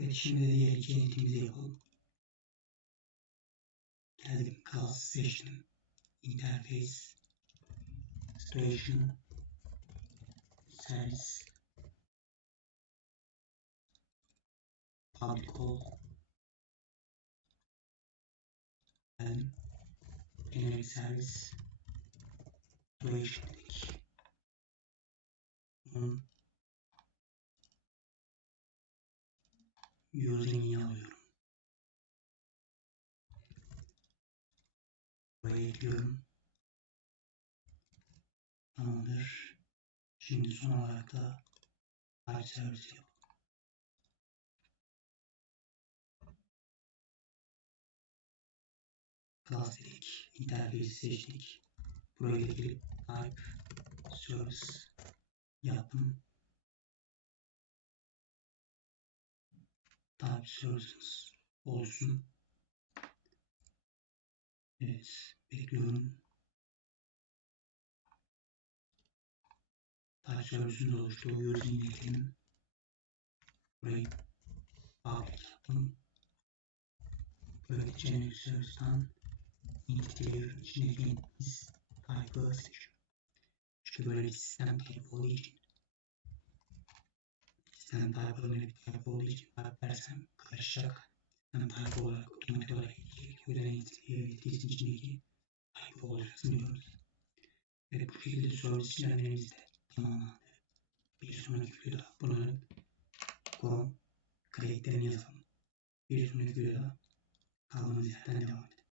Evet şimdi de diğer iki entimizi yapalım. Geldim class seçtim. Interface station service public call geldim. Generic service duration dedik. Bunun username alıyorum. Buraya ekliyorum. Tamamdır. Şimdi son olarak da live service yapalım. Class dedik. Interface'i seçtik. Buraya gelip type service yaptım. Services olsun. Evet. Bekliyorum. Service'ün oluştuğu username ekledim. Burayı public yaptım. Böyle generic service'dan integer içindeki type'ı seçiyorum. Çünkü böyle bir sistem type olduğu için type önemli bir type olduğu için type versem karışacak. Sistem type olarak otomatik olarak ekleyecek. O yüzden entities içindeki type olacaksın diyoruz. Ve bu şekilde service işlemlerimiz de tamamlandı. Bir sonraki videoda bunların com kayıtlarını yazalım. Bir sonraki videoda kaldığımız yerden devam edelim.